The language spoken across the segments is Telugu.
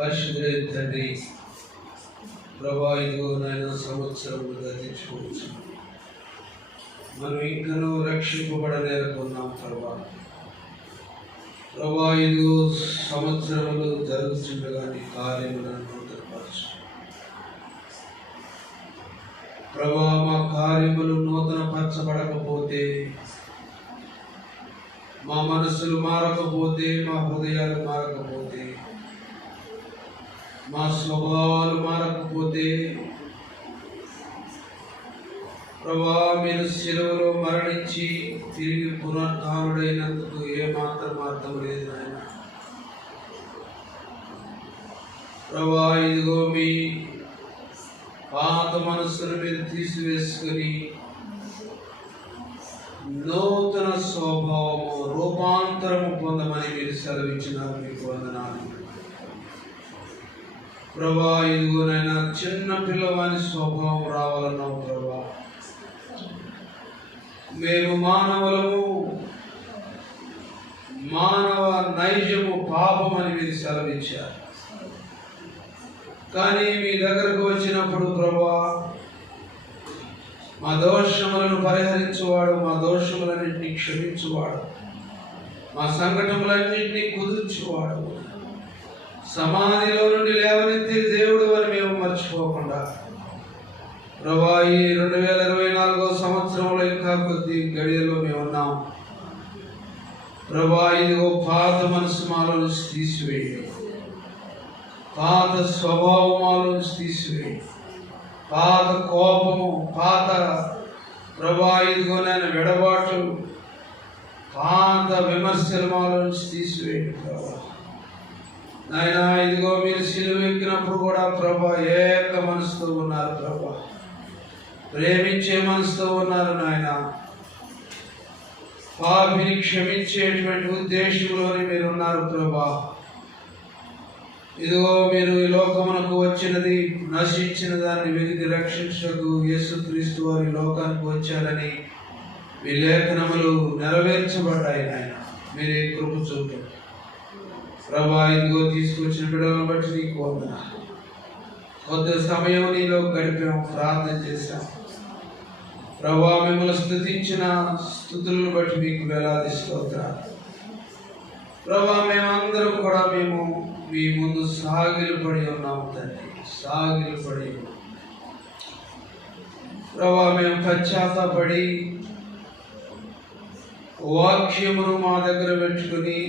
పరిశుద్ధుడైన తండ్రి, ప్రభా, ఇదిగో నాయన సంవత్సరం గతించుకోవచ్చు. మనం ఇంకనూ రక్షింపబడలేకున్నాం ప్రభా, ఇదిగో సంవత్సరములు జరుగుతుండగా నీ కార్యములను నూతనపరచు ప్రభా. మా కార్యములు నూతనపరచబడకపోతే, మా మనస్సులు మారకపోతే, మా హృదయాలు మారకపోతే, మా స్వభావాలు మారకపోతే, ప్రభా, మీరు శిలువలో మరణించి తిరిగి పునరుద్ధానుడైనందుకు ఏమాత్రం అర్థం లేదు నాయన. ప్రభా, ఇదిగో మీ పాత మనస్సును మీరు తీసివేసుకుని నూతన స్వభావము రూపాంతరము పొందమని మీరు సెలవిచ్చినారు. మీకు వందనాలు ప్రభా. ఇదిగోనైనా చిన్న పిల్లవాని స్వభావం రావాలన్నావు ప్రభా. మేము మానవులము, మానవ నైజము పాపమని మీరు సెలవిచ్చారు. కానీ మీ దగ్గరకు వచ్చినప్పుడు ప్రభా, మా దోషములను పరిహరించువాడు, మా దోషములన్నింటినీ క్షమించువాడు, మా సంకటములన్నింటినీ కుదుర్చువాడు, సమాధిలో నుండి లేవనెత్తే దేవుడు అని మేము మర్చిపోకుండా ప్రభా, ఈ 2024 సంవత్సరంలో ఇంకా కొద్ది గడియలో మేము ఉన్నాం ప్రభా. ఇదిగో పాత మనసు మాలో నుంచి తీసివేయండి, పాత స్వభావమాల నుంచి తీసివేయండి, పాత కోపము, పాత ప్రభా, ఇదిగో నేను వెడబాటు, పాత విమర్శల మాల నుంచి తీసివేయండి ప్రభా. నాయన, ఇదిగో మీరు సిలువ ఎక్కినప్పుడు కూడా ప్రభా ఏక మనసుతో ఉన్నారు ప్రభా, ప్రేమించే మనసుతో ఉన్నారు నాయన. పాపిని క్షమించేటువంటి ఉద్దేశంలోనే మీరు ఉన్నారు ప్రభా. ఇదిగో మీరు ఈ లోకమునకు వచ్చినది నశించిన దాన్ని వెతికి రక్షించకు యేసుక్రీస్తు వారి లోకానికి వచ్చారని మీ లేఖనములు నెరవేర్చబడ్డాయి నాయన. మీరే కృప చూపండి ప్రభా. ఇదిగో తీసుకొచ్చిన బిడ్డలను బట్టి నీకు వందనాలు. కొద్ది సమయం నీలో గడిపాము, ప్రార్థన చేశాం ప్రభా. మిమ్మల్ని స్తుతించిన స్తుతులను బట్టి మీకు వేలాది స్తోత్రాలు ప్రభా. మేమందరం కూడా మేము మీ ముందు సాగిలపడి ఉన్నాము తండ్రి, సాగిలపడి ఉన్నాం ప్రభా. మేము పశ్చాత్తాపడి వాక్యమును మా దగ్గర పెట్టుకుని,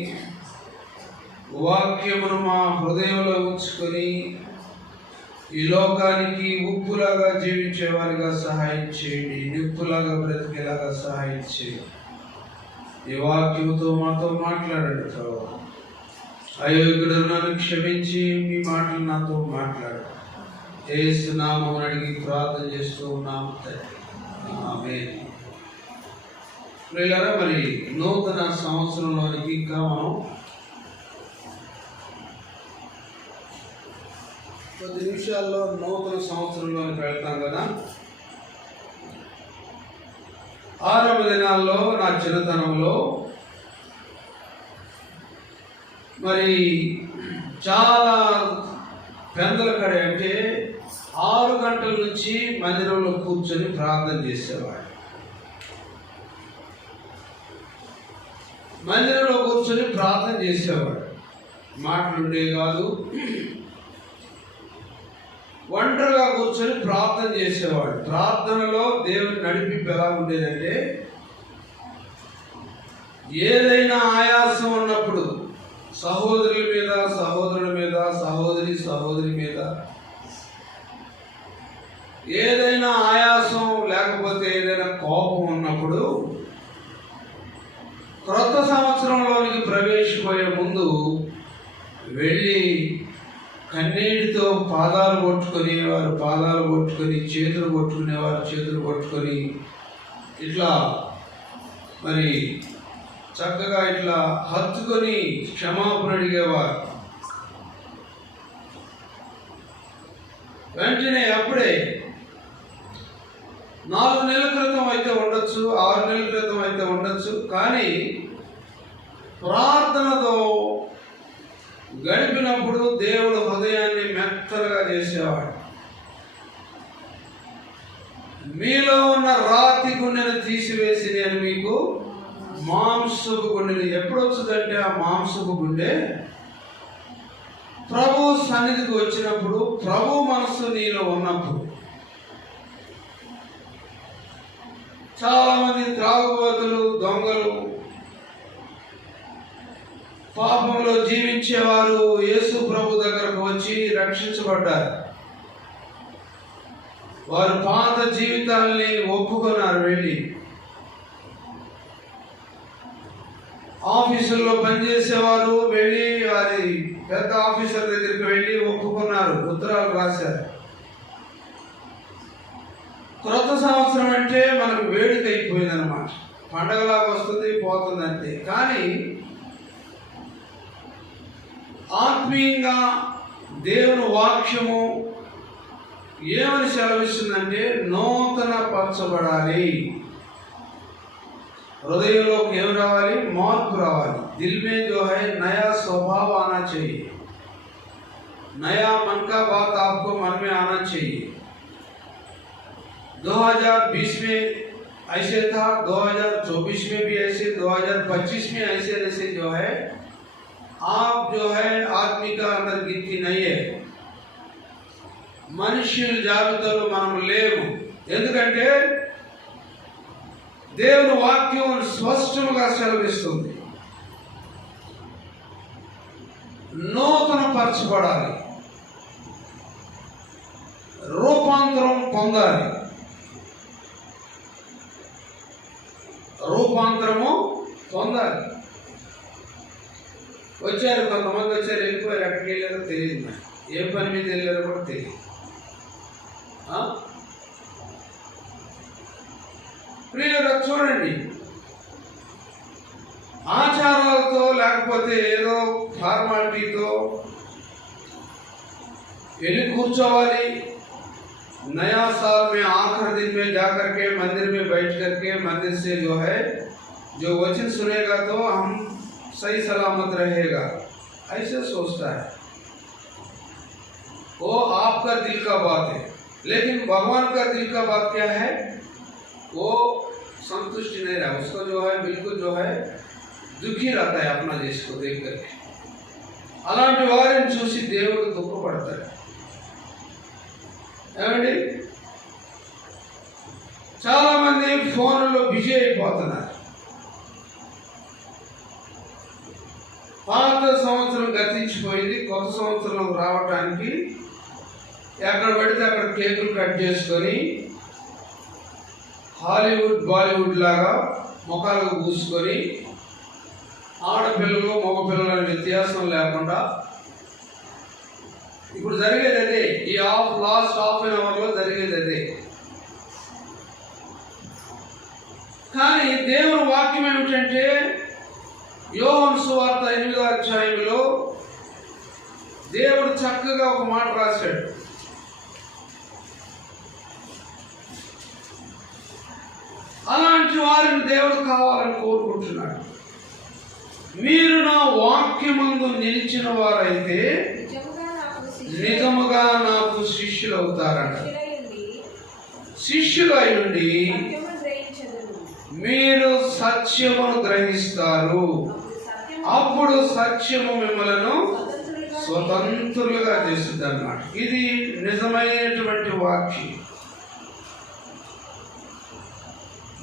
వాక్యమును మా హృదయంలో ఉంచుకొని ఈ లోకానికి ఉప్పులాగా జీవించేవారిగా సహాయం చేయండి, నిప్పులాగా బ్రతికేలాగా సహాయం చేయండి. ఈ వాక్యముతో మాతో మాట్లాడండి ప్రభా. అయోగ్యుడు నన్ను క్షమించి మీ మాటలు నాతో మాట్లాడు. యేసు నామమున అడిగి ప్రార్థన చేస్తూ ఉన్నాము తండ్రి, ఆమేన్. ప్రియులారా, మరి నూతన సంవత్సరంలోనికి ఇంకా మనం కొద్ది నిమిషాల్లో నూతన సంవత్సరంలోనికి వెళ్తాం కదా. 6వ దినాల్లో నా చిన్నతనంలో మరి చాలా పెద్దల కడ అంటే 6 గంటల నుంచి మందిరంలో కూర్చొని ప్రార్థన చేసేవాడు. మందిరంలో కూర్చొని ప్రార్థన చేసేవాడు. మాటలుండే కాదు, ఒంటరిగా కూర్చొని ప్రార్థన చేసేవాడు. ప్రార్థనలో దేవుని నడిపింపు ఎలా ఉండేదంటే, ఏదైనా ఆయాసం ఉన్నప్పుడు సహోదరుల మీద, సహోదరుల మీద, సహోదరి మీద ఏదైనా ఆయాసం లేకపోతే ఏదైనా కోపం ఉన్నప్పుడు క్రొత్త సంవత్సరంలోనికి ప్రవేశిపోయే ముందు వెళ్ళి కన్నీటితో పాదాలు కొట్టుకునేవారు, పాదాలు కొట్టుకొని, చేతులు కొట్టుకునేవారు, చేతులు కొట్టుకొని ఇట్లా మరి చక్కగా ఇట్లా హత్తుకొని క్షమాపణ అడిగేవారు. వెంటనే అప్పుడే 4 నెలల క్రితం అయితే ఉండొచ్చు, 6 నెలల క్రితం అయితే ఉండొచ్చు, కానీ ప్రార్థనతో గడిపినప్పుడు దేవుడు హృదయ చేసేవాడు. మీలో ఉన్న రాతి గుండెను తీసివేసి నేను మీకు మాంసపు గుండెని. ఎప్పుడు వస్తుందంటే ఆ మాంసపు గుండె ప్రభు సన్నిధికి వచ్చినప్పుడు, ప్రభు మనస్సు నీలో ఉన్నప్పుడు. చాలా మంది త్రాగుబోతులు, దొంగలు, పాపంలో జీవించేవారు యేసు ప్రభు దగ్గరకు వచ్చి రక్షించబడ్డారు. వారు పాత జీవితాల్ని ఒప్పుకున్నారు. వెళ్ళి ఆఫీసుల్లో పనిచేసేవారు వెళ్ళి వారి పెద్ద ఆఫీసర్ దగ్గరికి వెళ్ళి ఒప్పుకున్నారు, ఉత్తరాలు రాశారు. క్రొత్త సంవత్సరం అంటే మనకు వేడుక అయిపోయింది అనమాట. పండగలాగా వస్తుంది, పోతుంది అంతే. కానీ ఆత్మీయంగా దేవుని వాక్యము ఏమని సెలవిస్తుందంటే నూతన పరచబడాలి. హృదయంలోకి ఏం రావాలి? మార్పు రావాలి. దిల్ మే జో హై నయా స్వభావ ఆనా चाहिए, नया मन का बात आपको मन में आना चाहिए. 2020 में ऐसे था, 2024 में भी ऐसे, 2025 में ऐसे जो है आप जो है आदमी का अंदर गिनती नहीं है. మనుష్యుల జాబితాలో మనం లేము. ఎందుకంటే దేవుని వాక్యం స్పష్టంగా సెలవిస్తుంది, నూతన పరచబడాలి, రూపాంతరం పొందాలి. రూపాంతరము పొందాలి. వచ్చారు కొంతమంది, వచ్చారు, వెళ్ళిపోయారు. ఎక్కడికి వెళ్ళారో తెలియదు, ఏ పని మీద వెళ్ళారో కూడా తెలియదు. ప్రియులుగా చూడండి, ఆచారాలతో లేకపోతే ఏదో ఫార్మాలిటీతో వెళ్ళి కూర్చోవాలి. नया साल में आखिर दिन में जाकर के मंदिर में बैठ करके मंदिर से जो है जो वचन सुनेगा तो हम सही सलामत रहेगा, ऐसे सोचता है. वो आपका दिल का बात है, लेकिन भगवान का दिल का बात क्या है? वो संतुष्टि नहीं रहा, उसको जो है बिल्कुल जो है दुखी रहता है अपना देश को देख करके. అలాంటి వారిని చూసి దేవుడు దుఃఖపడతాడు. ఏమండి, చాలా మంది ఫోన్లో బిజీ అయిపోతున్నారు. పాత సంవత్సరం గతించిపోయింది, కొత్త సంవత్సరం రావటానికి ఎక్కడ పడితే అక్కడ కేకులు కట్ చేసుకొని హాలీవుడ్ బాలీవుడ్ లాగా ముఖాలకు పూసుకొని ఆడపిల్లలు మగపిల్లల వ్యత్యాసం లేకుండా ఇప్పుడు జరిగేది అదే. ఈ లాస్ట్ హాఫ్ అన్ అవర్లో జరిగేది అదే. కానీ దేవుని వాక్యం ఏమిటంటే యోహాను సువార్త 8వ అధ్యాయంలో దేవుడు చక్కగా ఒక మాట రాశాడు. అలాంటి వారిని దేవుడు కావాలని కోరుకుంటున్నాడు. మీరు నా వాక్యమందు నిలిచిన వారైతే నిజముగా నాకు శిష్యులు అవుతారంట. శిష్యులై ఉండి మీరు సత్యమును గ్రహిస్తారు. అప్పుడు సత్యము మిమ్మలను స్వతంత్రులుగా చేస్తుంది అన్నమాట. ఇది నిజమైనటువంటి వాక్యం.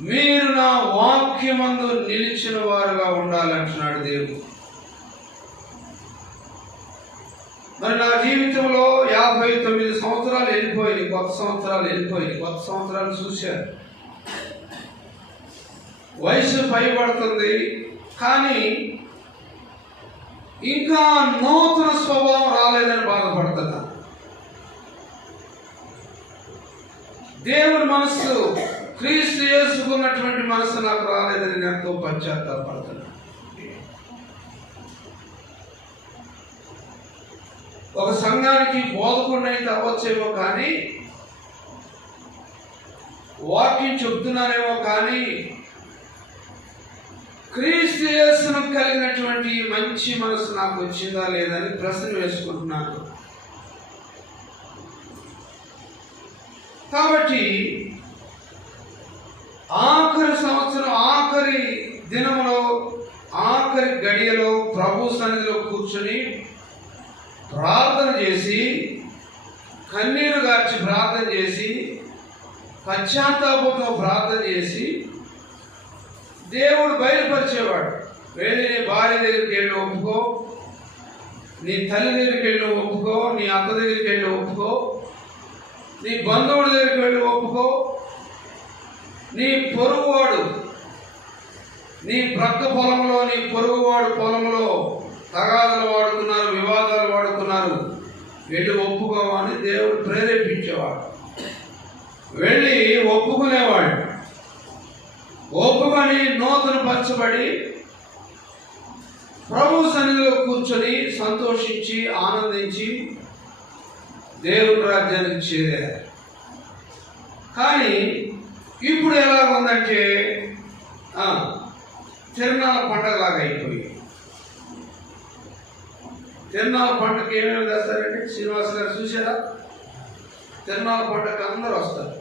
మీరు నా వాక్యమందు నిలిచిన వారుగా ఉండాలంటున్నాడు దేవుడు. మరి నా జీవితంలో 59 సంవత్సరాలు వెళ్ళిపోయింది, కొత్త సంవత్సరాలు వెళ్ళిపోయింది, కొత్త సంవత్సరాలు చూశాను. వయసు పైబడుతుంది, కానీ ఇంకా నూతన స్వభావం రాలేదని బాధపడుతున్నా. దేవుని మనస్సు, క్రీస్తు యేసుకున్నటువంటి మనస్సు నాకు రాలేదని నేను ఎంతో పశ్చాత్తాపడుతున్నా. ఒక సంఘానికి బోధకుడిని అయితే అవ్వచ్చేమో, కానీ వాక్యం చెప్తున్నానేమో, కానీ క్రీస్తు యేసును కలిగినటువంటి మంచి మనసు నాకు వచ్చిందా లేదని ప్రశ్న వేసుకుంటున్నాను. కాబట్టి ఆఖరి సంవత్సరం ఆఖరి దినంలో ఆఖరి గడియలో ప్రభు సన్నిధిలో కూర్చుని ప్రార్థన చేసి కన్నీరు గార్చి ప్రార్థన చేసి పశ్చాత్తాపంతో ప్రార్థన చేసి దేవుడు బయలుపరిచేవాడు. వెళ్ళి నీ భార్య దగ్గరికి వెళ్ళి ఒప్పుకో, నీ తల్లి దగ్గరికి వెళ్ళి ఒప్పుకో, నీ అక్క దగ్గరికి వెళ్ళి ఒప్పుకో, నీ బంధువుల దగ్గరికి వెళ్ళి ఒప్పుకో, నీ పొరుగువాడు నీ ప్రక్క పొలంలో నీ పొరుగువాడు పొలంలో తగాదాలు వాడుకున్నారు, వివాదాలు వాడుకున్నారు, వెళ్ళి ఒప్పుకోమని దేవుడు ప్రేరేపించేవాడు. వెళ్ళి ఒప్పుకునేవాడు. ఒప్పుకొని నూతన పరచబడి ప్రభు సన్నిధిలో కూర్చొని సంతోషించి ఆనందించి దేవుని రాజ్యానికి చేరారు. కానీ ఇప్పుడు ఎలాగుందంటే తిరునాళ్ళ పండగలాగా అయిపోయి. తిరునాళ్ళ పండుగకి ఏమేమి చేస్తారంటే శ్రీనివాస్ గారు చూసారా? తిరునాళ్ళ పండుగకి అందరూ వస్తారు,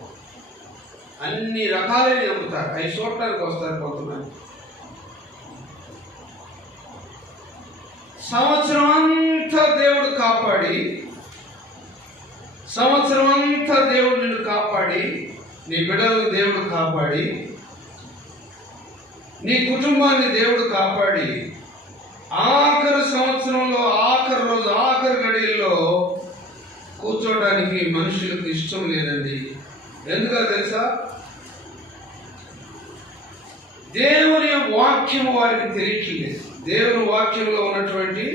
అన్ని రకాలైన అమ్ముతారు, అవి చూడటానికి వస్తారు కొంతమంది. సంవత్సరం అంతా దేవుడు కాపాడి, సంవత్సరం అంతా దేవుడు నిన్ను కాపాడి, నీ బిడ్డలను దేవుడు కాపాడి, నీ కుటుంబాన్ని దేవుడు కాపాడి, ఆఖరి సంవత్సరంలో ఆఖరి రోజు ఆఖరి గడియల్లో కూర్చోడానికి మనుషులకు ఇష్టం లేదండి. ఎందుకో తెలుసా? దేవుని వాక్యం వారికి తెలియట్లేదు. దేవుని వాక్యంలో ఉన్నటువంటి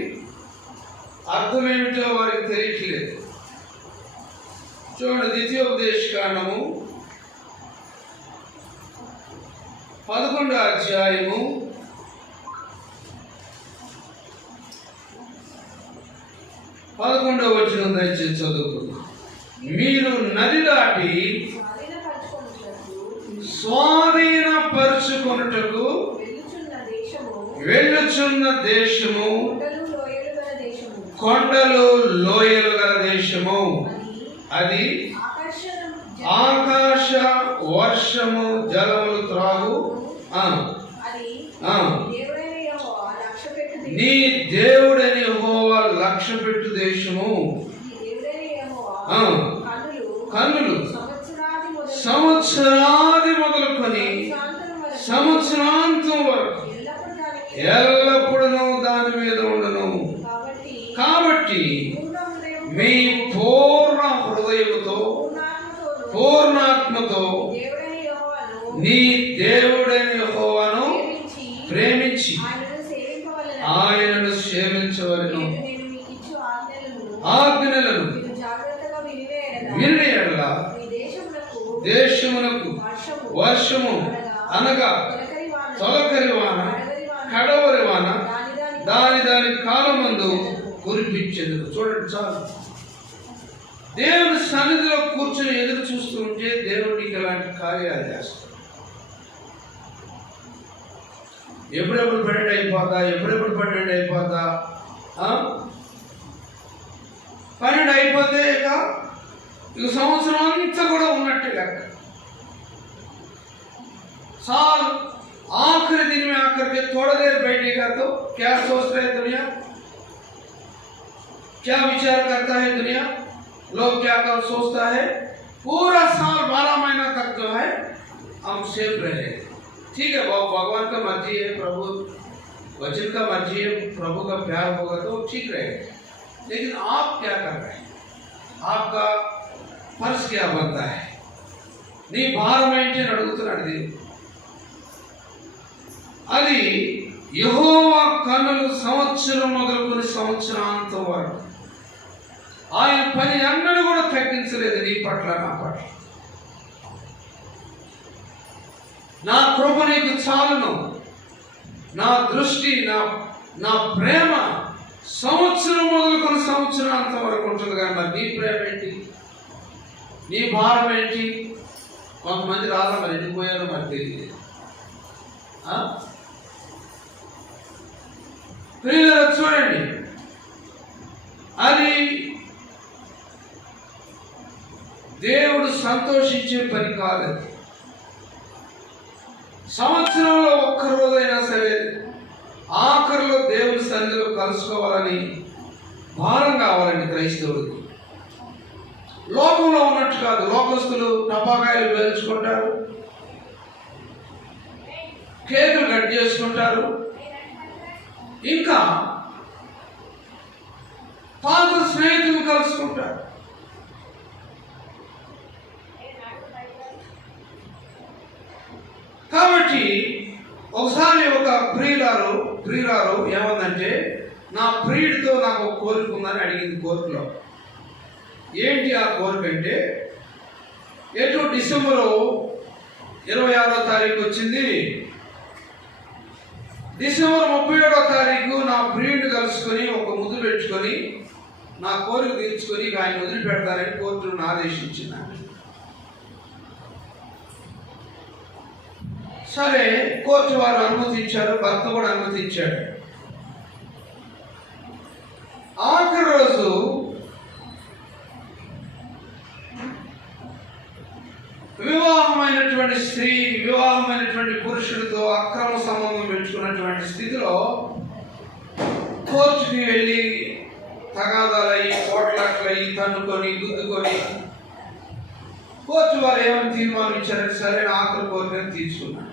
అర్థం ఏమిటో వారికి తెలియట్లేదు. చూడండి, ద్వితీయోపదేశకాండము 11వ అధ్యాయము 11వ వచనం దయచేసి చదువుకుందాం. మీరు నది దాటి స్వాధీనపరుచుకొనుటకు వెళ్ళుచున్న దేశము కొండలు లోయలు గల దేశము, అది ఆకాశ వర్షము జలములు త్రాగు నీ దేవుడని యెహోవా లక్ష్యపెట్టు దేశము. కన్నులు సంవత్సరాది మొదలుకొని సంవత్సరాంతం వరకు ఎల్లప్పుడూ దాని మీద ఉండను. కాబట్టి మీ పూర్ణ హృదయముతో పూర్ణాత్మతో నీ దేవుడైన యెహోవాను ప్రేమించి ఆయనను సేవించవలెను. ఆజ్ఞలను విని ఎడల దేశమునకు వర్షము అనగా తొలకరి వాన కడవరి వాన దాని కాలమందు కురిపించేది. చూడండి, చాలు. దేవుని సన్నిధిలో కూర్చొని ఎదురు చూస్తూ ఉంటే దేవుడు నీకు ఇలాంటి కార్యాలు చేస్తాడు. ఎప్పుడెప్పుడు 12 అయిపోతా, ఎప్పుడెప్పుడు 12 అయిపోతా. 12 అయిపోతే ఇక సంవత్సరం అంతా కూడా ఉన్నట్టే లెక్క. साल आखिरी दिन में आकर के थोड़ा देर बैठेगा तो क्या सोच रहे दुनिया, क्या विचार करता है दुनिया, लोग क्या कर सोचता है? पूरा साल 12 महीना तक जो है हम सेफ रहे। ठीक है, भगवान का मर्जी है, प्रभु वचन का मर्जी है, प्रभु का प्यार होगा तो ठीक रहेगा। लेकिन आप क्या कर रहे हैं? आपका फर्ज क्या बनता है? नी భారం ఏంటి అని అడుగుతున్నాడు దేవుడు. అది యెహోవా కన్నులు సంవత్సరం మొదలుకొని సంవత్సరాంతం వరకు ఆయన పని అన్నడు కూడా తగ్గించలేదు నీ పట్ల, నా పట్ల. నా కృప నీకు చాలును, నా దృష్టి, నా ప్రేమ సంవత్సరం మొదలుకొని సంవత్సరాంతం వరకు ఉంటుంది. కానీ మరి నీ ప్రేమ ఏంటి, నీ భారం ఏంటి? కొంతమంది రాదా, మరి ఎండిపోయారో మరి తెలియదు. చూడండి, అది దేవుడు సంతోషించే పని కాదు. సంవత్సరంలో ఒక్క రోజైనా సరే ఆఖరిలో దేవుని సన్నిధిలో కలుసుకోవాలని భారం కావాలండి క్రైస్తవుడికి. లోకంలో ఉన్నట్టు కాదు. లోకస్తులు టపాకాయలు పేల్చుకుంటారు, కేకులు కట్ చేసుకుంటారు, ఇంకా పాత స్నేహితులు కలుసుకుంటారు. కాబట్టి ఒకసారి ఒక ప్రియురాలు ఏమందంటే, నా ప్రియుడితో నాకు ఒక కోరిక ఉందని అడిగింది కోర్టులో. ఏంటి ఆ కోరిక అంటే, ఎటు డిసెంబరు 26వ తారీఖు వచ్చింది, డిసెంబర్ 37వ తారీఖు నా ప్రియుడిని కలుసుకొని ఒక ముద్దు పెట్టుకొని నా కోరిక తీర్చుకొని ఆయన వదిలిపెడతారని కోర్టును ఆదేశించింది. సరే, కోర్టు వారు అనుమతించారు, భర్త కూడా అనుమతించాడు. ఆఖరి రోజు వివాహమైనటువంటి స్త్రీ వివాహమైనటువంటి పురుషుడితో అక్రమ సంబంధం పెంచుకున్నటువంటి స్థితిలో కోర్టుకి వెళ్ళి తగాదాలయ్యి, పోట్లాట్లయ్యి, తన్నుకొని, గుద్దుకొని కోర్టు వారు ఏమని తీర్మానించారంటే, సరే ఆఖరి కోరికను తీర్చుకున్నాను.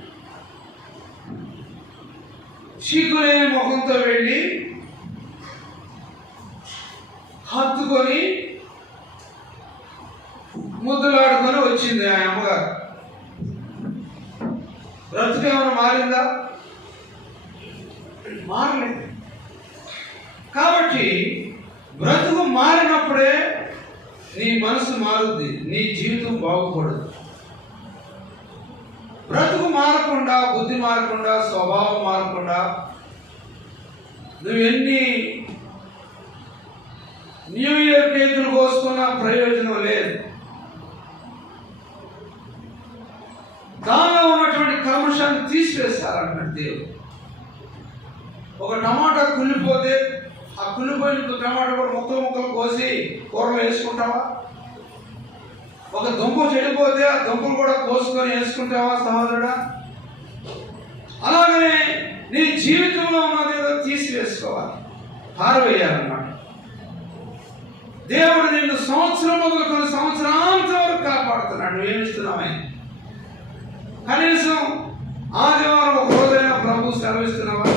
సిగ్గులేని ముఖంతో వెళ్ళి హత్తుకొని ముద్దులాడుకొని వచ్చింది ఆ అమ్మగారు. బ్రతుకేమైనా మారిందా? మారలేదు. కాబట్టి బ్రతుకు మారినప్పుడే నీ మనసు మారుద్ది, నీ జీవితం బాగుపడదు. బ్రతుకు మారకుండా, బుద్ధి మారకుండా, స్వభావం మారకుండా నువ్వు ఎన్ని న్యూ ఇయర్ కేకులు కోసుకున్న ప్రయోజనం లేదు. దానిలో ఉన్నటువంటి కల్మషాన్ని తీసివేస్తారంటున్నాడు దేవుడు. ఒక టమాటా కుళ్ళిపోతే ఆ కుళ్ళిపోయిన టమాటా కూడా ముక్కలు కోసి కూరలో వేసుకుంటావా? ఒక దుంప చెడిపోతే ఆ దుంపలు కూడా కోసుకొని వేసుకుంటావా సహోదరుడా? అలాగనే నీ జీవితంలో ఉన్నది ఏదో తీసివేసుకోవాలి, పారవేయాలన్నమాట. దేవుడు నిన్ను సంవత్సరం మొదలుకొని సంవత్సరాంతం వరకు కాపాడుతున్నాడు. నువ్వేమిస్తున్నావు ఆయన? కనీసం ఆదివారం ఒక రోజైనా ప్రభు సెలవిస్తున్నావా?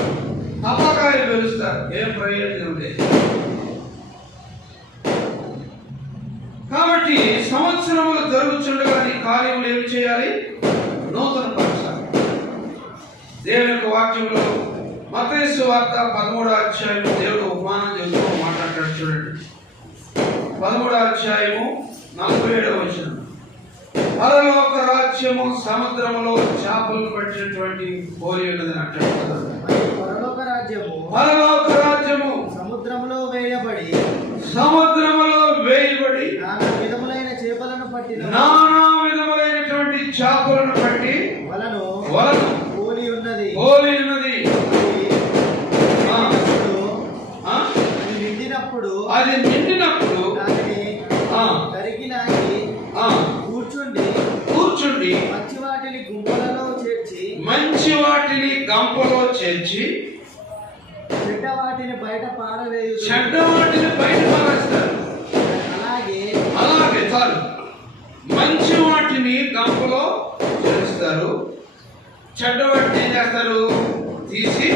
తప్పకాయలు పెరుస్తారు, ఏం ప్రయోజనం లేదు. కాబట్టి సంవత్సరములు జరుగుతుండగా నీ కార్యములు ఏమి చేయాలి? నూతన పరచాలి. దేవుని యొక్క వాక్యంలో మత్తయి సువార్త 13వ అధ్యాయం దేవుడు ఉపమానం చేస్తూ మాట్లాడతాడు. చూడండి, 13వ అధ్యాయము 47వ వచనం. పరలోక రాజ్యము సముద్రములో చేపలను పట్టినటువంటి పోలి ఉన్నది అంటాడు. పరలోక రాజ్యము సముద్రములో వేయబడి నానా విధములైనటువంటి చేపలను పట్టి వలను పోలి ఉన్నది. అది నిండినప్పుడు కూర్చుండి మంచి వాటిని గంపలో చేర్చి చెడ్డ వాటిని బయట పారేస్తారు. అలాగే చాలు. మంచి వాటిని గంపలో చేస్తారు, చెడ్డ వాటిని ఏం చేస్తారు? తీసి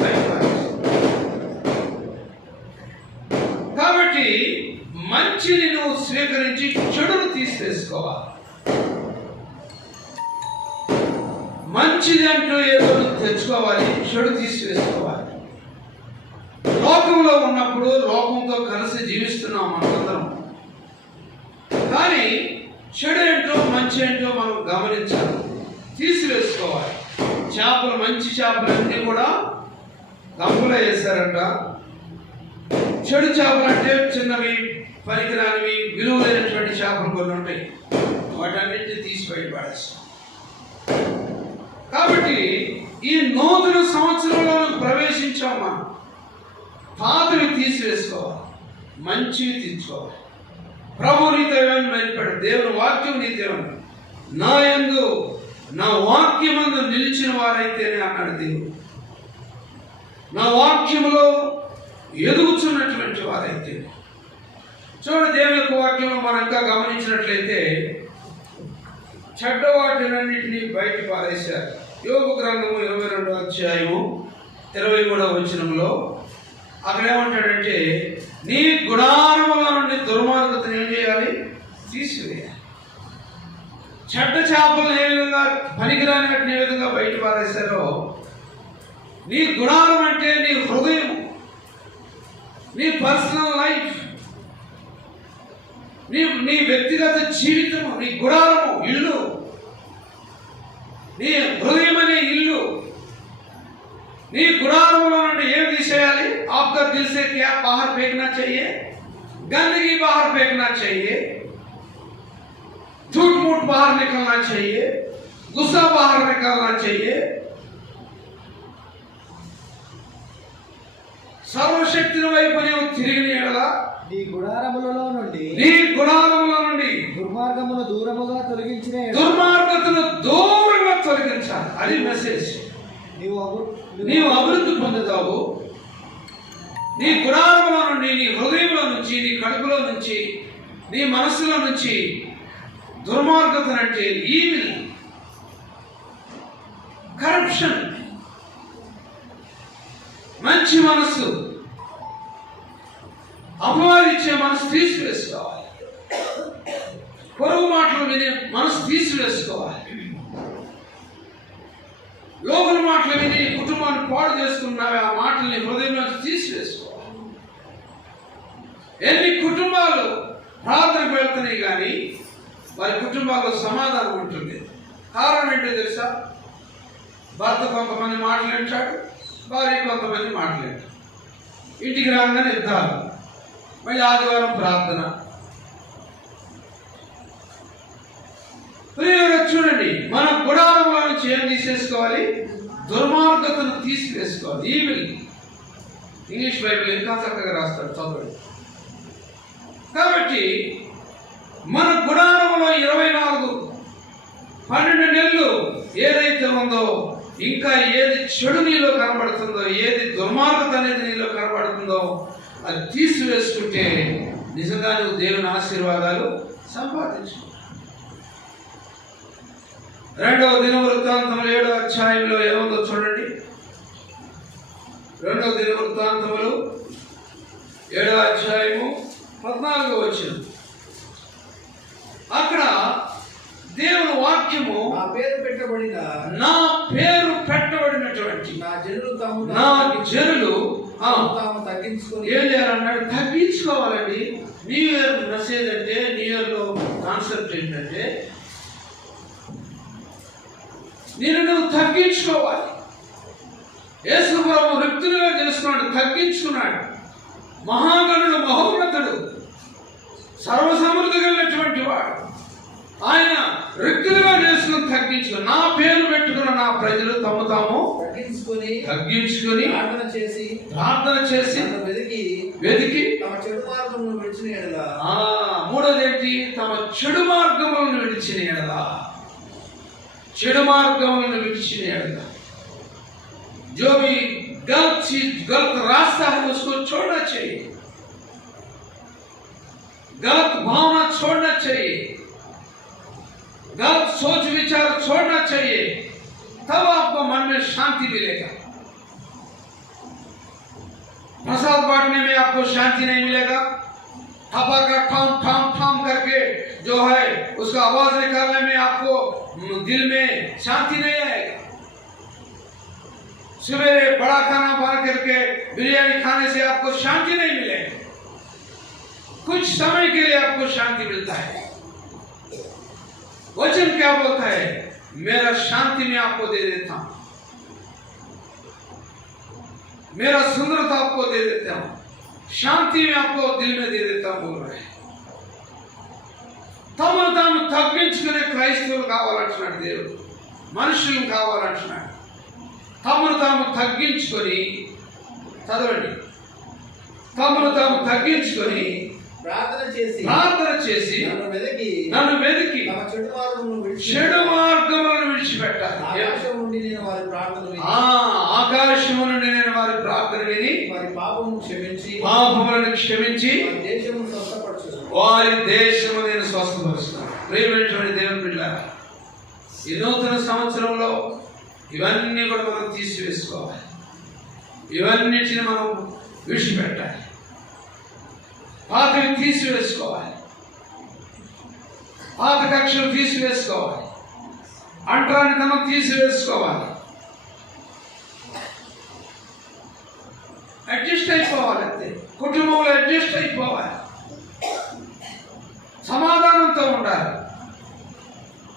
బయట పారేస్తారు. కాబట్టి మంచిని నువ్వు స్వీకరించి చెడును తీసివేసుకోవాలి. మంచిది అంటూ ఏదో తెచ్చుకోవాలి, చెడు తీసివేసుకోవాలి. లోకంలో ఉన్నప్పుడు లోకంతో కలిసి జీవిస్తున్నాం మనందరం. కానీ చెడు ఏంటో మంచి ఏంటో మనం గమనించాలి, తీసివేసుకోవాలి. చేపలు, మంచి చేపలన్నీ కూడా గంపలో వేశారంట. చెడు చేపలు అంటే చిన్నవి, పనికిరానివి, విలువలైనటువంటి చేపలు కొన్ని ఉంటాయి. వాటన్నిటిని తీసి బయటపడేస్తాం. కాబట్టి ఈ నూతన సంవత్సరంలో ప్రవేశించాం. మనం పాతవి తీసివేసుకోవాలి, మంచివి తీసుకోవాలి. ప్రభు నీతో ఏమని బయలుపడు, దేవుని వాక్యం నీతో ఏమన్నా, నా యందు నా వాక్యమందు నిలిచిన వారైతేనే అన్నాడు దేవుడు. నా వాక్యములో ఎదుగుచున్నటువంటి వారైతే. చూడండి, దేవుని యొక్క వాక్యంలో మనం ఇంకా గమనించినట్లయితే చెడ్డ వాటినన్నింటినీ బయట పారేశారు. యోబు గ్రంథము 22వ అధ్యాయము 23వ వచనంలో అక్కడ ఏమంటాడంటే, నీ గుడారముల నుండి దుర్మార్గతను ఏం చేయాలి? తీసివేయాలి. చెడ్డ చేపలను ఏ విధంగా, పనికిరాని వాటిని ఏ విధంగా బయట పారేశారో, నీ గుడారం అంటే నీ హృదయం, నీ పర్సనల్ లైఫ్, నీ వ్యక్తిగత జీవితము, నీ గుడారము, ఇల్లు, నీ హృదయం అనే ఇల్లు, నీ గుడారములో నుండి ఏం తీసేయాలి? आपका दिल से क्या बाहर फेंकना चाहिए? गंदगी बाहर फेंकना चाहिए, झूठ मूठ बाहर निकलना चाहिए, गुस्सा बाहर निकलना चाहिए। సర్వశక్తిని వైపు నీవు తిరిగిన ఎడల నీ గుడారములలో నుండి దుర్మార్గమును దూరముగా తొలగించిన దుర్మార్గతను దూరంగా తొలగించాలి. అది మెసేజ్. నీవు అభివృద్ధి పొందుతావు. నీ గుడారములో నుండి, నీ హృదయంలో నుంచి, నీ కడుపులో నుంచి, నీ మనస్సులో నుంచి దుర్మార్గతనంటే ఈవిల్, కరప్షన్, మంచి మనస్సు, అపవాదించే మనసు తీసివేసుకోవాలి. పొరుగు మాటలు వినే మనసు తీసివేసుకోవాలి. లోకల మాటలు విని కుటుంబాన్ని పాడు చేసుకున్నావే, ఆ మాటల్ని హృదయంలో తీసివేసుకోవాలి. ఎన్ని కుటుంబాలు ప్రార్థనకు వెళ్తున్నాయి కానీ వారి కుటుంబాల్లో సమాధానం ఉంటుంది. కారణం ఏంటో తెలుసా? భర్త కొంతమంది మాట్లాడాడు, భార్య కొంతమంది మాట్లాడారు. ఇంటికి రాగానే యుద్ధాలు, మళ్ళీ ఆదివారం ప్రార్థన. చూడండి, మన గుడారంలో నుంచి ఏం తీసేసుకోవాలి? దుర్మార్గతను తీసివేసుకోవాలి. ఈవిల్. ఇంగ్లీష్ బైబిల్ ఇంకా చక్కగా రాస్తాడు, చదవండి. కాబట్టి మన గుడారంలో 12 నెలలు ఏదైతే ఉందో, ఇంకా ఏది చెడు నీలో కనబడుతుందో, ఏది దుర్మార్గత అనేది నీలో కనబడుతుందో అది తీసివేసుకుంటే నిజంగా నువ్వు దేవుని ఆశీర్వాదాలు సంపాదించు. 2వ దినవృత్తాంతములు 7వ అధ్యాయంలో ఏముందో చూడండి. 2వ దినవృత్తాంతములు 7వ అధ్యాయము 14వ వచనం. అక్కడ దేవుని వాక్యము, నా పేరు పెట్టబడినటువంటి నా జనులు తాము తగ్గించుకొని ఏం చేయాలన్నాడు? తగ్గించుకోవాలండి. న్యూ ఇయర్ మెసేజ్ అంటే, న్యూ ఇయర్ లో కాన్సెప్ట్ ఏంటంటే నువ్వు తగ్గించుకోవాలి. యేసు ప్రభు వ్యక్తులుగా చేసుకున్నాడు, తగ్గించుకున్నాడు. మహాగణుడు, మహోన్నతుడు, సర్వసమృద్ధి కలిగినటువంటి వాడు. ఆయన వ్యక్తులుగా చేసుకుని తగ్గించుకుని, నా పేరు పెట్టుకున్న నా ప్రజలు తమ తాము తగ్గించుకొని ప్రార్థన చేసి వెతికి తమ చెడు మార్గములను విడిచిన ఎడల. మూడోది ఏంటి? తమ చెడు మార్గములను విడిచిన ఎడల. చెడు మార్గములను విడిచిన ఎడల. जो भी गलत चीज, गलत रास्ता है उसको छोड़ना चाहिए, गलत भावना छोड़ना चाहिए, गलत सोच विचार छोड़ना चाहिए, तब आपको मन में शांति मिलेगा। प्रसाद बांटने में आपको शांति नहीं मिलेगा। थपा का ठाम ठाम ठाम करके जो है उसका आवाज निकालने में आपको दिल में शांति नहीं आएगा। सवेरे बड़ा खाना बना करके बिरयानी खाने से आपको शांति नहीं मिलेगी। कुछ समय के लिए आपको शांति मिलता है। वचन क्या बोलता है? मेरा शांति मैं आपको दे देता हूं, मेरा सुंदरता आपको दे देता हूं, शांति में आपको दिल में दे देता हूं बोल रहे हैं. తమను తాము తగ్గించుకునే క్రైస్తవులు కావాలంటున్నాడు దేవుడు. మనుషులు కావాలంటున్నాడు. తమను తాము తగ్గించుకొని, చదవండి, తమను తాము తగ్గించుకొని ప్రార్థన చేసి నన్ను వెతికి తమ చెడు మార్గములను విడిచిపెట్టాలి. ఆకాశం నుండి నేను వారి ప్రార్థన విని ఆకాశము నుండి నేను వారి ప్రార్థన విని వారి పాపములను క్షమించి వారి దేశమును స్వస్థపరచును. వారి దేశము నేను స్వస్థపరుస్తాను. ప్రియమైనటువంటి దేవుని బిడ్డలారా, ఈ నూతన సంవత్సరంలో ఇవన్నీ కూడా మనం తీసివేసుకోవాలి. ఇవన్నిటిని మనం విడిచిపెట్టాలి. పాతవి తీసివేసుకోవాలి. పాత కక్షలు తీసివేసుకోవాలి. అంటరానితనం తీసివేసుకోవాలి. అడ్జస్ట్ అయిపోవాలి. అంతే, కుటుంబంలో అడ్జస్ట్ అయిపోవాలి. సమాధానంతో ఉండాలి.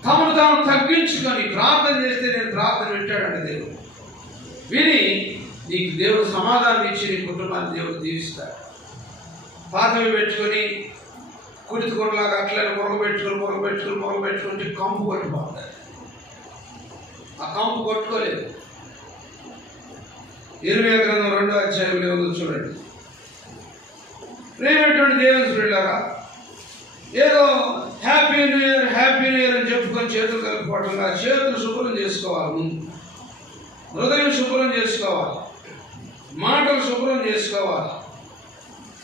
తమను తాము తగ్గించుకొని ప్రార్థన చేస్తే నేను ప్రార్థన వింటాడండి దేవుడు. విని నీకు దేవుడు సమాధానం ఇచ్చి నీ కుటుంబాన్ని దేవుడు దీవిస్తాడు. పాతవి పెట్టుకొని కుడితుకొనలాగా అట్లనే మొరగబెట్టుకుంటే కంపు కొట్టిపోతుంది. ఆ కంపు కొట్టుకోలేదు. 20వ గ్రంథం 2వ అధ్యాయంలో ఏముందో చూడండి. ప్రియమైనటువంటి దేవుని బిడ్డలారా, ఏదో హ్యాపీ న్యూ ఇయర్ అని చెప్పుకొని చేతులు కలుపుకోవటంగా చేతులు శుభ్రం చేసుకోవాలి. ముందు హృదయం శుభ్రం చేసుకోవాలి. మాటలు శుభ్రం చేసుకోవాలి.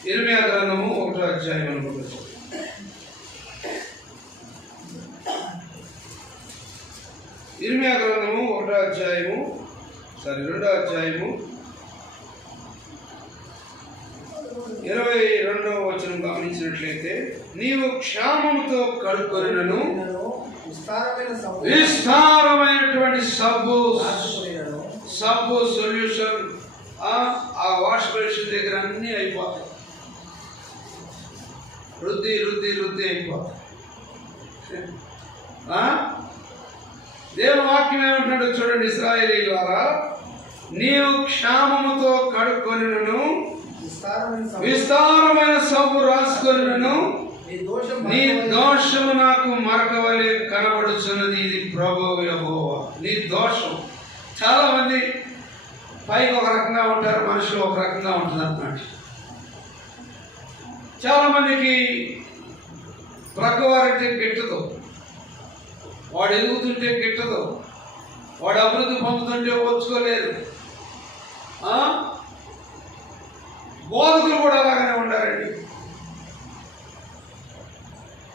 20వ గ్రంథము 1వ అధ్యాయం అనుకుంటున్నాను. 20వ గ్రంథము 1వ అధ్యాయము 2వ అధ్యాయము 22వ వచనం గమనించినట్లయితే, నీవు క్షామముతో కడుక్కొనినను విస్తారమైనటువంటి సబ్బు సొల్యూషన్ ఆ వాష్ బేసిన్ దగ్గర అన్నీ అయిపోతాయి. రుద్ది అయిపోతాయి. దేవుని వాక్యం ఏమంటున్నాడు చూడండి. ఇశ్రాయేలీయులారా, నీవు క్షామముతో కడుక్కొనినను విస్తారమైన సబ్బు రాసుకొనినను నీ దోషము నాకు మరకవలె కనబడుచున్నది. ఇది ప్రభువు యెహోవా. నీ దోషం. చాలా మంది పైకి ఒక రకంగా ఉంటారు, మనుషులు ఒక రకంగా ఉంటుంది అన్నమాట. చాలా మందికి ప్రక్కవారంటే గిట్టదు, వాడు ఎదుగుతుంటే గిట్టదు, వాడు అభివృద్ధి పొందుతుంటే ఓర్చుకోలేదు. బోధకులు కూడా అలాగనే ఉండారండి.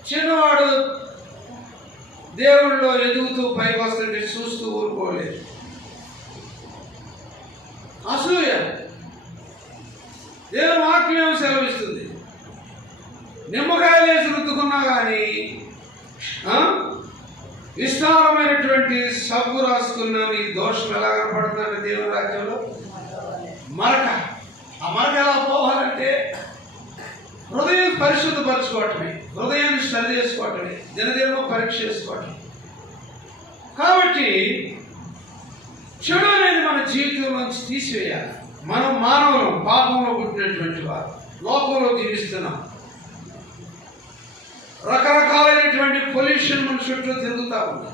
చిన్నవాడు దేవుళ్ళలో ఎదుగుతూ పైకి వస్తుంటే చూస్తూ ఊరుకోలేదు. అసూయ. దేవుని వాక్యం సెలవిస్తుంది, నిమ్మకాయలు వేసి రుద్దుకున్నా కానీ విస్తారమైనటువంటి సబ్బు రాసుకున్న నీ దోషం ఎలా కనపడుతుందంటే దేవుని రాజ్యంలో మరక. ఆ మరక ఎలా పోవాలంటే హృదయం పరిశుద్ధపరచుకోవటమే, హృదయాన్ని సరి చేసుకోవటమే, దినదినం పరీక్ష చేసుకోవటం. కాబట్టి చెడు అనేది మన జీవితంలోంచి తీసివేయాలి. మనం మానవులు, పాపంలో పుట్టినటువంటి వారు, లోకంలో జీవిస్తున్నాం. రకరకాలైనటువంటి పొల్యూషన్ మన చుట్టూ తిరుగుతూ ఉంది.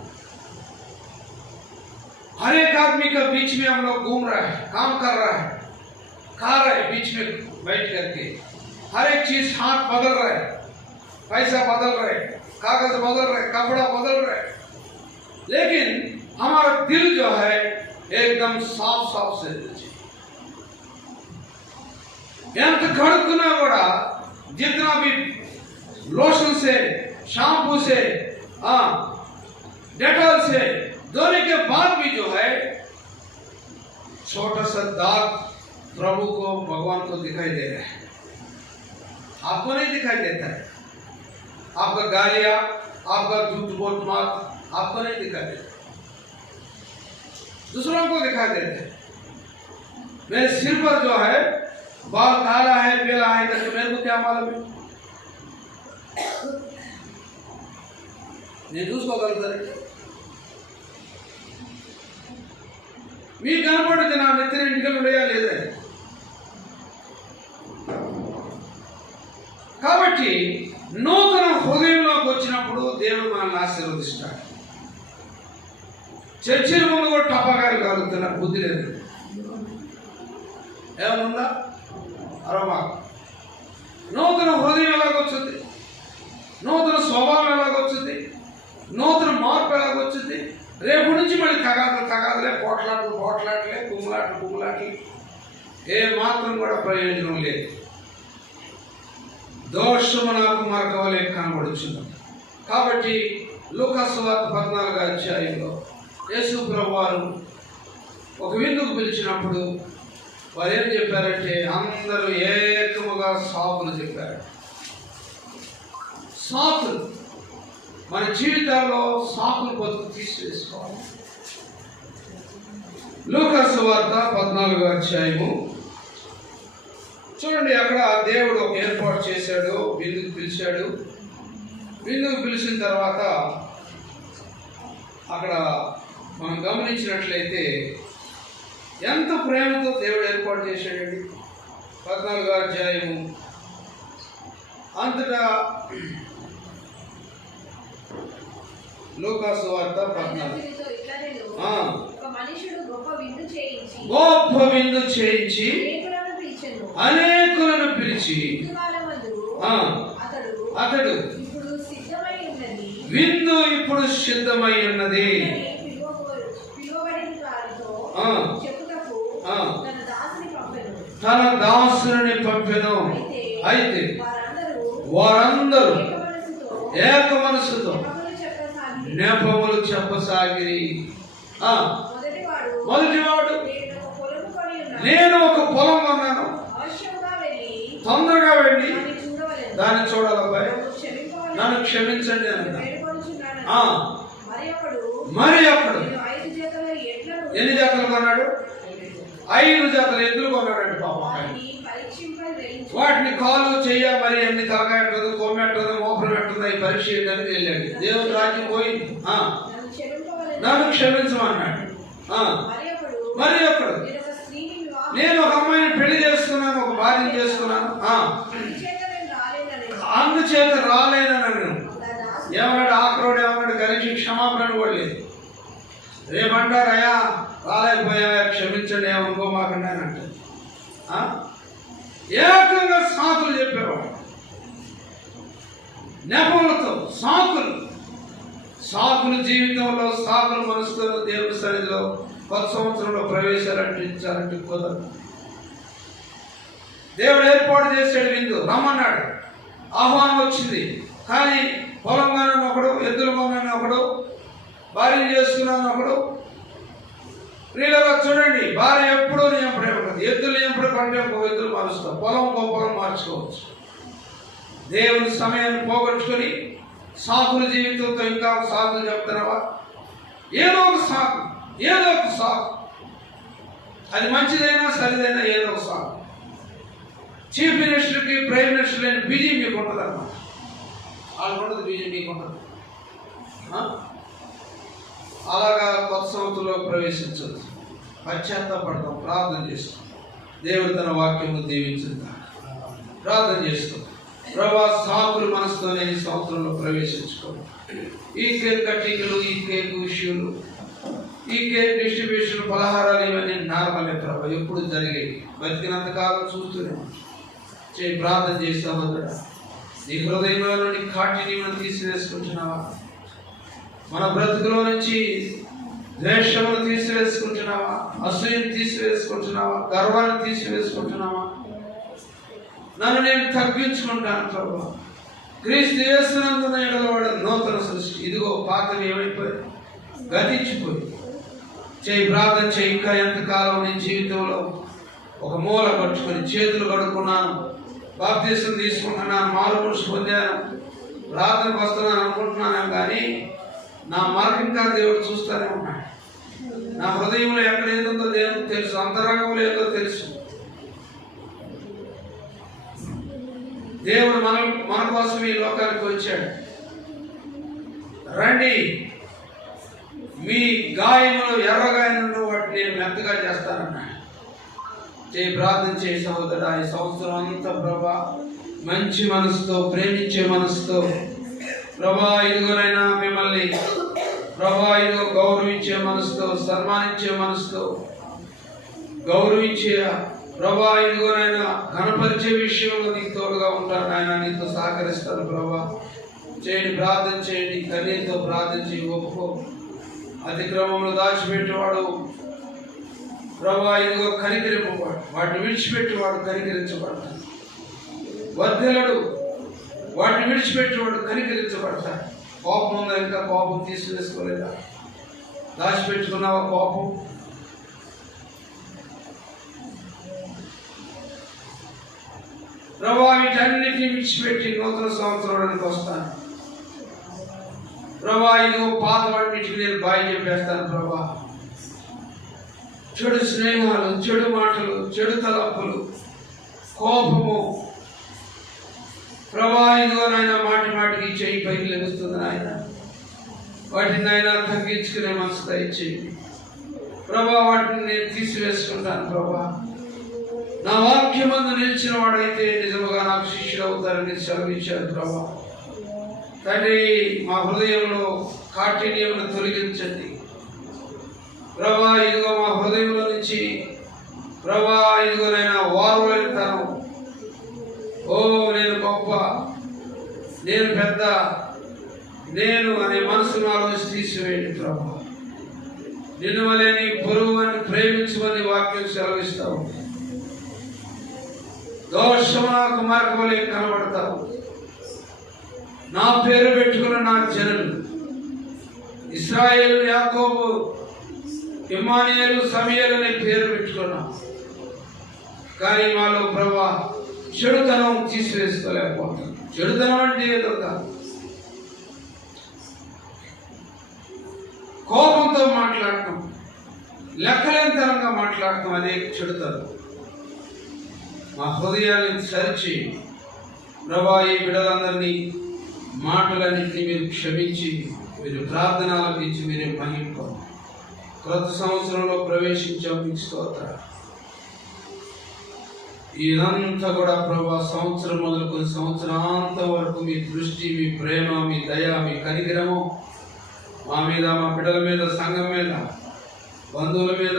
हर एक आदमी का बीच में हम लोग घूम रहा है, काम कर रहा है, खा रहा है बीच में बैठ करके. हर एक चीज हाथ बदल रहा है, पैसा बदल रहा है, कागज बदल रहा है, कपड़ा बदल रहा है, लेकिन हमारा दिल जो है एकदम साफ से ఎంత కడుక్కున్నా కూడా जितना भी लोशन से, शैम्पू से, डेटॉल से धोने के बाद भी जो है छोटा सा दाग प्रभु को, भगवान को दिखाई दे रहा है. आपको नहीं दिखाई देता है. आपका गालियां, आपका झूठ बोल मात आपको नहीं दिखाई देता, दूसरों को दिखाई देता है. मेरे सिर पर जो है बाल काला है, पीला है, तो मेरे को क्या मालूम है? నేను చూసుకోగలుగుతాను. మీకు కనపడుతుంది నా నెత్తిన ఇంటికలు ఉన్నాయా లేదా. కాబట్టి నూతన హృదయంలోకి వచ్చినప్పుడు దేవుడు మనల్ని ఆశీర్వదిస్తాడు. చర్చిల ముందు కూడా టపాకాయలు కాలుతున్నారు, బుద్ధి లేదు. ఏమన్నా అరమా నూతన హృదయంలోకి కుమ్ములాటలు ఏ మాత్రం కూడా ప్రయోజనం లేదు. దోషము నాకు మరక వలె కనబడుచున్నది. కాబట్టి లూకాసు సువార్త 14వ అధ్యాయంలో యేసు ప్రభువారు ఒక విందుకు పిలిచినప్పుడు వారు ఏం చెప్పారంటే అందరూ ఏకముగా సాకులు చెప్పారు. సాకులు మన జీవితాల్లో సాకులు బతుకు తీసివేసుకోవాలి. లూకాసు సువార్త 14వ అధ్యాయము చూడండి. అక్కడ దేవుడు ఒక ఏర్పాటు చేశాడు, విందుకు పిలిచాడు. విందుకు పిలిచిన తర్వాత అక్కడ మనం గమనించినట్లయితే ఎంత ప్రేమతో దేవుడు ఏర్పాటు చేశాడండి. 14వ అధ్యాయము అంతటా లూకాసు సువార్త 14 గొప్ప విందు చేయించి అనేకులను పిలిచి అతడు విందు ఇప్పుడు సిద్ధమై ఉన్నది, తన దాసుని పంపెను. అయితే వారందరూ ఏక మనసుతో నెపములు చెప్పసాగిరి. మొదటివాడు, నేను ఒక పొలం కొన్నాను, తొందరగా వెళ్ళి దాన్ని చూడాలబ్బాయి, నన్ను క్షమించండి అన్నాడు. మరి అప్పుడు ఎన్ని జతలు కొన్నాడు? 5 జతలు ఎద్దులు కొన్నాడండి పాపం. వాటిని కాలు చెయ్య మరి ఎన్ని తలకాయ ఎట్టదు, కొమ్మ ఎట్టదు, మోపరం ఎట్టదు అవి పరీక్ష చేయడానికి వెళ్ళాడు. దేవుని రాజ్యం పోయింది. నన్ను క్షమించమన్నాడు. మరి అప్పుడు నేను ఒక అమ్మాయిని పెళ్లి చేసుకున్నాను, ఒక భార్యను చేసుకున్నాను, అందుచేత రాలేనన్నాను. ఏమన్నాడు? ఆక్రోడు ఏమన్నాడు? కలిసి క్షమాపణ కూడా లేదు. రేపంటారయ్యా రాలేకపోయావా, క్షమించండి, ఏమనుకోమాకండి అని అంటారు. ఏకంగా సాకులు చెప్పేవాడు, నెపములతో సాకులు జీవితంలో సాకులు మనసుతో దేవుని సన్నిధిలో కొత్త సంవత్సరంలో ప్రవేశాలు అంటించాలంటే కుదరదు. దేవుడు ఏర్పాటు చేశాడు, విందు రమ్మన్నాడు, ఆహ్వానం వచ్చింది. కానీ పొలం కొనని ఒకడు, ఎద్దులు కొనని ఒకడు, భార్య చేసుకున్నాను ఒకడు. ప్రియులుగా చూడండి, భార్య ఎప్పుడూ నియంపడే ఉంటుంది. ఎద్దులు నియంపడే పంటే ఇంకో ఎద్దులు మారుస్తాం, పొలం మార్చుకోవచ్చు. దేవుని సమయాన్ని పోగొట్టుకొని సాకుల జీవితంతో ఇంకా సాకులు చెప్తున్నావా? ఏదో ఒక సాకు, అది మంచిదైనా సరిదైనా ఏదో ఒక సాకు. చీఫ్ మినిస్టర్కి ప్రైమ్ మినిస్టర్ లేని బీజీ మీకు ఉంటుంది అన్నమాట. వాళ్ళకు ఉండదు, బీజీ మీకు ఉండదు. అలాగా కొత్త సంవత్సరంలో ప్రవేశించవచ్చు. పశ్చాత్తాపడతాం, ప్రార్థన చేస్తాం. దేవుడు తన వాక్యము దీవించుగా ప్రార్థన చేస్తాం. ప్రభా, సాకులు మనసుతో నేను ఈ సంవత్సరంలో ప్రవేశించుకోను. ఈ కేక్ కటింగ్లు, ఈ కేక్ విషయాలు, ఈ కేక్ డిస్ట్రిబ్యూషన్, పలహారాలు ఇవన్నీ నార్మలే ప్రభా, ఎప్పుడు జరిగేవి. బతికినంత కాలం చూస్తూనే చేయి. ప్రార్థన చేస్తావు కదా, నీ హృదయంలో నుండి కాఠిన్యం తీసివేసుకుంటున్నావా? మన బ్రతుకులో నుంచి ద్వేషమును తీసివేసుకుంటున్నావా? అసూయను తీసివేసుకుంటున్నావా? గర్వాన్ని తీసివేసుకుంటున్నావా? నన్ను నేను తగ్గించుకుంటాను ప్రభు. క్రీస్తు యేసునందున ఎడలవాడు నూతన సృష్టి, ఇదిగో పాతవి ఏమైపోయాయి, గతించిపోయి. చేయి, ప్రార్థన చేయి. ఇంకా ఎంతకాలం నీ జీవితంలో ఒక మూల కట్టుకొని చేతులు కడుక్కున్నాను, బాప్తీసం తీసుకుంటున్నాను, మారుమనసు పొందాను, ప్రార్థనకు వస్తున్నాను అనుకుంటున్నాను, కానీ నా మార్గం ఇంకా దేవుడు చూస్తూనే ఉన్నాడు. నా హృదయంలో ఎక్కడ ఏదో దేవుడు తెలుసు, అంతరంగంలో ఏదో తెలుసు. దేవుడు మన కోసం ఈ లోకానికి వచ్చాడు. రండి, మీ గాయములు ఎర్రగాయలను వాటిని నేను మెత్తగా చేస్తానన్నాడు. చేయి, ప్రార్థన చేయి సహోదరా. ఈ సంవత్సరం అంతా ప్రభా మంచి మనసుతో, ప్రేమించే మనసుతో ప్రభా, ఇదిగోనైనా మిమ్మల్ని ప్రభా ఇదిగో గౌరవించే మనసుతో, సన్మానించే మనసుతో, గౌరవించే ప్రభా ఇదిగోనైనా ఘనపరిచే విషయంలో నీకు తోడుగా ఉంటాను ఆయన, నీతో సహకరిస్తాను ప్రభా. చేయండి, ప్రార్థన చేయండి, కన్నీటితో ప్రార్థన చేయి. ఒప్పుకో. అతిక్రమంలో దాచిపెట్టేవాడు ప్రభా ఇదిగో కనికరింపబడు. వాటిని విడిచిపెట్టి వాడు కనికరించబడతాడు. వర్ధలడు, వాటిని విడిచిపెట్టి వాడు కనికరించబడతాడు. కోపం ఉందా? ఇంకా కోపం తీసివేసుకోలేదా? దాచిపెట్టుకున్నావా కోపం? ప్రభా వీటన్నిటిని విడిచిపెట్టి నూతన సంవత్సరానికి వస్తాను ప్రభా. ఇదిగో పాత వాటికి నేను బాయ్ చెప్పేస్తాను ప్రభా. చెడు స్నేహాలు, చెడు మాటలు, చెడు తలపులు, కోపము ప్రభా ఇదిగో నాయన మాటి మాటికి చేయి పైకి లెగుస్తుంది నాయన. వాటిని ఆయన తగ్గించుకునే మనసు దయచేయండి ప్రభా. వాటిని నేను తీసివేసుకుంటాను ప్రభా. నా వాక్యమందు నిలిచిన వాడైతే నిజముగా నాకు శిష్యుడు అవుతారని సెలవిచ్చారు ప్రభా. తండ్రి మా హృదయంలో కాఠిన్యమును తొలగించండి ప్రభా. ఇదిగో మా హృదయంలో నుంచి ప్రభా ఇదిగోనైనా వారులైతాను. ఓ నేను గొప్ప, నేను పెద్ద, నేను అనే మనసు నాలో తీసివేయండి ప్రభా. నిన్ను వలె నీ పొరుగుని ప్రేమించమని వాక్యం సెలవిస్తావు. దోషము నాకు మార్గవలే కనబడతావు. నా పేరు పెట్టుకున్న నా జనులు ఇశ్రాయేలు, యాకోబు, ఇమ్మానుయేలు, సమూయేలు అనే పేరు పెట్టుకున్నావు. కానీ మాలో ప్రభా చెడుతనం తీసివేసుకోలేకపోతాం. చెడుతనం అంటే ఏదో కాదు, కోపంతో మాట్లాడటం, లెక్కలేనితనంగా మాట్లాడటం, అదే చెడుతనం. మా హృదయాన్ని సరిచి ప్రభా ఈ బిడ్డలందరినీ మాటలన్నింటినీ మీరు క్షమించి, మీరు ప్రార్థన ఆలపించి మీరే మహింప. క్రొత్త సంవత్సరంలో ప్రవేశించాం, మీకు స్తోత్రాలు. ఇదంతా కూడా ప్రభా సంవత్సరం మొదలుకొని సంవత్సరాంతం వరకు మీ దృష్టి, మీ ప్రేమ, మీ దయ, మీ కనికరము మా మీద, మా బిడ్డల మీద, సంఘం మీద, బంధువుల మీద,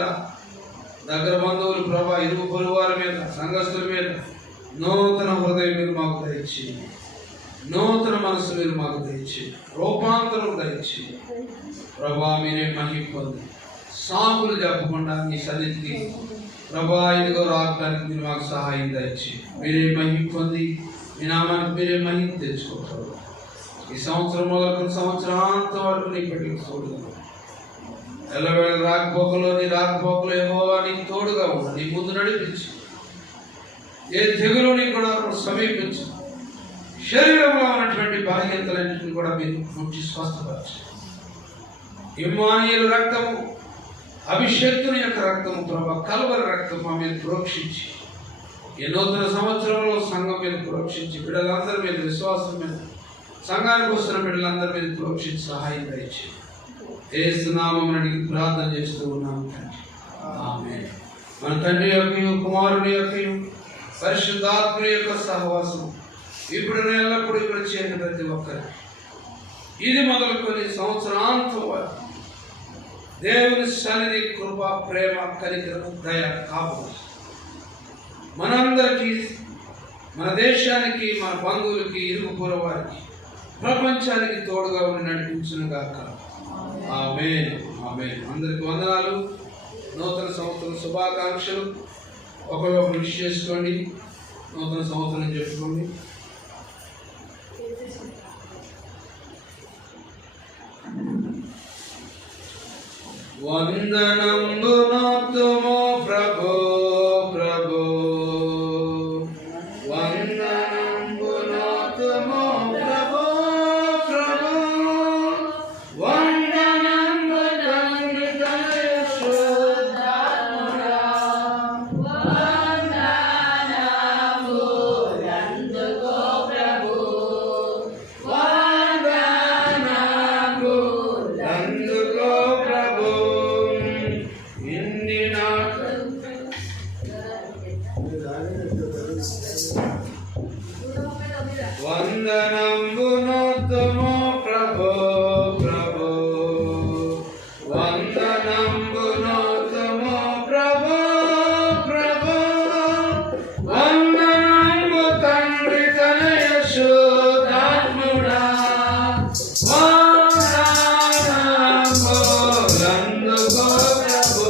దగ్గర బంధువులు ప్రభా, ఇరుగు పొరుగు వారి మీద, సంఘస్థుల మీద నూతన హృదయం మీరు మాకు దయచేయండి. నూతన మనసు మీరు మాకు దయచేయండి. రూపాంతరం దయచేయండి ప్రభా. మీరే మహిమ పొంది సాకులు చెప్పకుండా మీ సన్నిధికి ప్రభా ఇదిగో రావడానికి మీరు మాకు సహాయం దయచేయండి. మీరే మహిమ పొంది మీ నామానికి మీరే మహిమ తెచ్చుకోవాలి. ఈ సంవత్సరం మొదలుకొని సంవత్సరాంతం వరకు నీ బిడ్డలకు తోడుగా ఎల్లవేళ రాకపోకలో నీ రాకపోకలు యెహోవా నీకు తోడుగా ఉండు. నీ ముందు నడిపించు. ఏ తెగులు నీ కూడా సమీపించు. శరీరంలో ఉన్నటువంటి బలహీనతలన్నింటినీ కూడా మీరు ముట్టి స్వస్థపరచు. ఇమ్మానుయేలు రక్తము, అభిషేక్తుని యొక్క రక్తము ప్రభా, కల్వరి రక్తం మా మీద ప్రోక్షించి ఈ నూతన సంవత్సరంలో సంఘం మీద ప్రోక్షించి, బిడ్డలందరి మీద, విశ్వాసం మీద, సంఘానికి వస్తున్న బిడ్డలందరి మీద ప్రోక్షించి సహాయం దయచి యేసు నామమున అడిగి ప్రార్థన చేస్తూ ఉన్నాము తండ్రి. ఆమేన్. మన తండ్రి యొక్క, కుమారుని యొక్క, పరిశుద్ధాత్మ యొక్క సహవాసం ఇప్పుడు ఎల్లప్పుడు ఇక్కడ చేరిన ప్రతి ఒక్కరు ఇది మొదలుకొని సంవత్సరాంతం వరకు దేవుని సన్నిధి, కృప, ప్రేమ, కనికరం, దయ కాపాడు మనందరికీ, మన దేశానికి, మన బంధువులకి, ఇరుగు పొరుగు వారికి, ప్రపంచానికి తోడుగా ఉండి నడిపించును గాక. ఆమేన్. ఆమేన్. అందరికి వందనాలు. నూతన సంవత్సరం శుభాకాంక్షలు. ఒకరొకరు విష్ చేసుకోండి. నూతన సంవత్సరం చెప్పుకోండి. వందనంబు నోతుము ప్రభో ప్రభో, వందనంబు నోతుము ప్రభో ప్రభో, వందనంబు తండ్రి పరిశుద్ధాత్ముడా, వందనము నందుకో ప్రభు, వందనము నందుకో ప్రభు. వందనంబు నోతుము ప్రభో ప్రభో, వందనంబు నోతుము ప్రభో ప్రభో, వందనంబు తండ్రి తనయ శుద్ధాత్ముడా, వందనము నందుకో ప్రభు,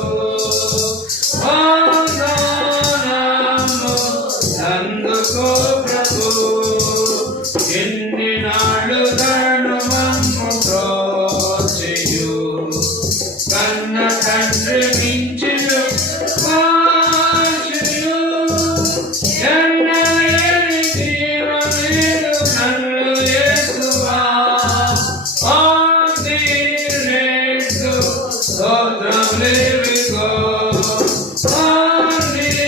ఎన్ని నాళ్ళు ధర్మము ప్రోచెయు కన్న తండ్రి మించెను ఆశయు ఎన్నలేని జీవమేలు నన్ను యేసువా ఆందిరేసు స్తోత్రం లేవిగో ఆందిరేసు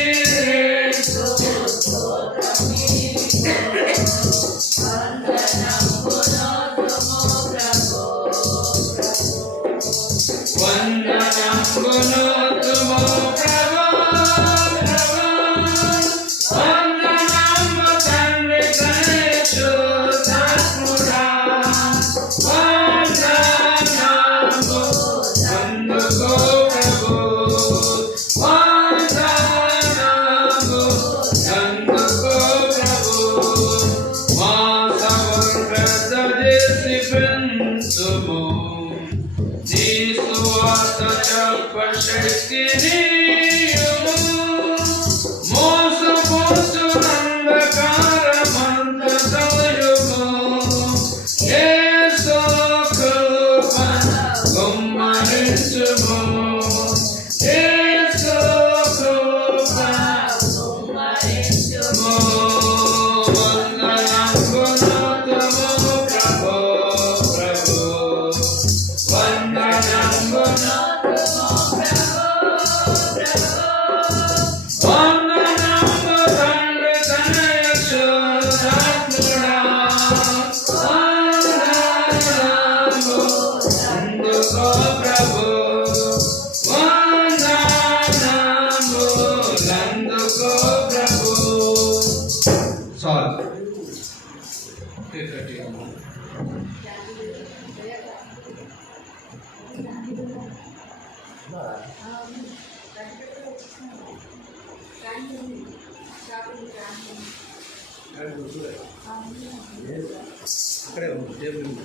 వందనమునోతుమో ప్రభో ప్రభో వందనము తండ్రి కనేశుద్ధాత్ముడా వందనము అందుకో ప్రభో వందనము అందుకో ప్రభో మా సమగ్రత చేసి పెంచుము నీ సువార్త చెప్ప శక్తినియుము మోసపోసునందకారమంత తొలయుము యేసు కృప గుమ్మరించుము యేసు కృప గుమ్మరించుము వందనమునోతుమో ప్రభో ప్రభో వందనమునోతుమో ప్రభో ప్రభో వందనము తండ్రి కనేశుద్ధాత్ముడా వందనము అందుకో ప్రభో వందనము అందుకో ప్రభో చాలు అక్కడే ఉంది టేబుల్ ఉంది.